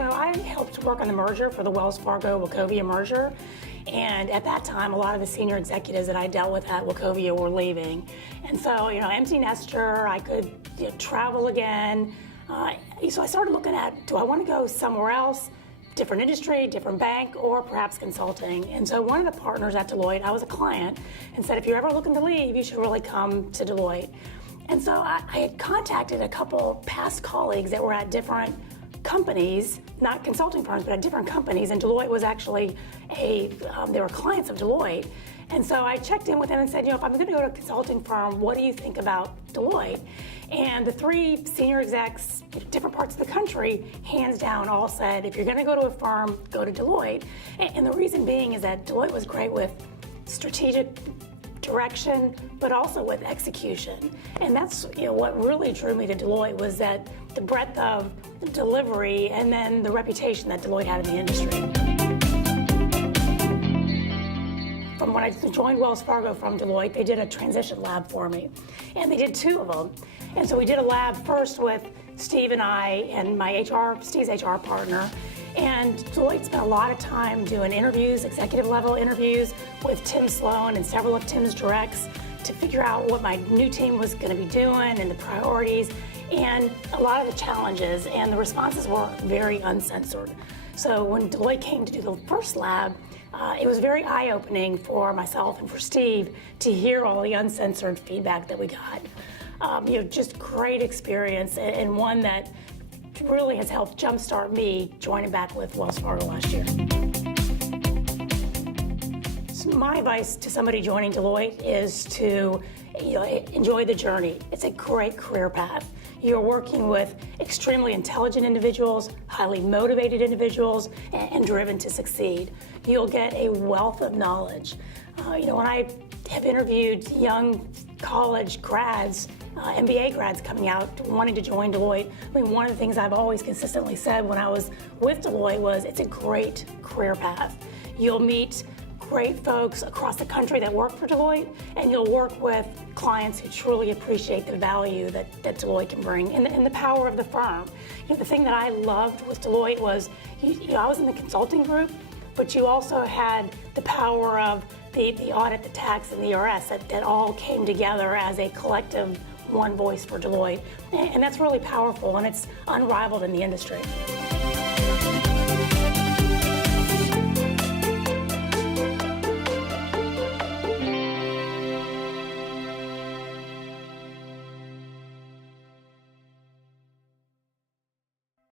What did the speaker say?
So I helped work on the merger for the Wells Fargo-Wachovia merger. And at that time, a lot of the senior executives that I dealt with at Wachovia were leaving. And so, empty nester, I could travel again. So I started looking at, do I want to go somewhere else? Different industry, different bank, or perhaps consulting. And so one of the partners at Deloitte, I was a client, and said, if you're ever looking to leave, you should really come to Deloitte. And so I had contacted a couple past colleagues that were at different companies, not consulting firms, but at different companies, and Deloitte was actually they were clients of Deloitte. And so I checked in with them and said, if I'm going to go to a consulting firm, what do you think about Deloitte? And the three senior execs, different parts of the country, hands down all said, if you're going to go to a firm, go to Deloitte. And the reason being is that Deloitte was great with strategic direction, but also with execution. And that's what really drew me to Deloitte, was that the breadth of delivery and then the reputation that Deloitte had in the industry. From when I joined Wells Fargo from Deloitte, they did a transition lab for me, and they did 2 of them. And so we did a lab first with Steve and I and Steve's HR partner. And Deloitte spent a lot of time doing interviews, executive level interviews with Tim Sloan and several of Tim's directs to figure out what my new team was going to be doing and the priorities and a lot of the challenges, and the responses were very uncensored. So when Deloitte came to do the first lab, it was very eye-opening for myself and for Steve to hear all the uncensored feedback that we got. Just great experience, and one that really has helped jumpstart me joining back with Wells Fargo last year. So my advice to somebody joining Deloitte is to enjoy the journey. It's a great career path. You're working with extremely intelligent individuals, highly motivated individuals, and driven to succeed. You'll get a wealth of knowledge. When I have interviewed young college grads, MBA grads coming out wanting to join Deloitte, one of the things I've always consistently said when I was with Deloitte was it's a great career path. You'll meet great folks across the country that work for Deloitte, and you'll work with clients who truly appreciate the value that Deloitte can bring and the power of the firm. The thing that I loved with Deloitte was, I was in the consulting group, but you also had the power of the audit, the tax, and the ERS that all came together as a collective one voice for Deloitte. And that's really powerful, and it's unrivaled in the industry.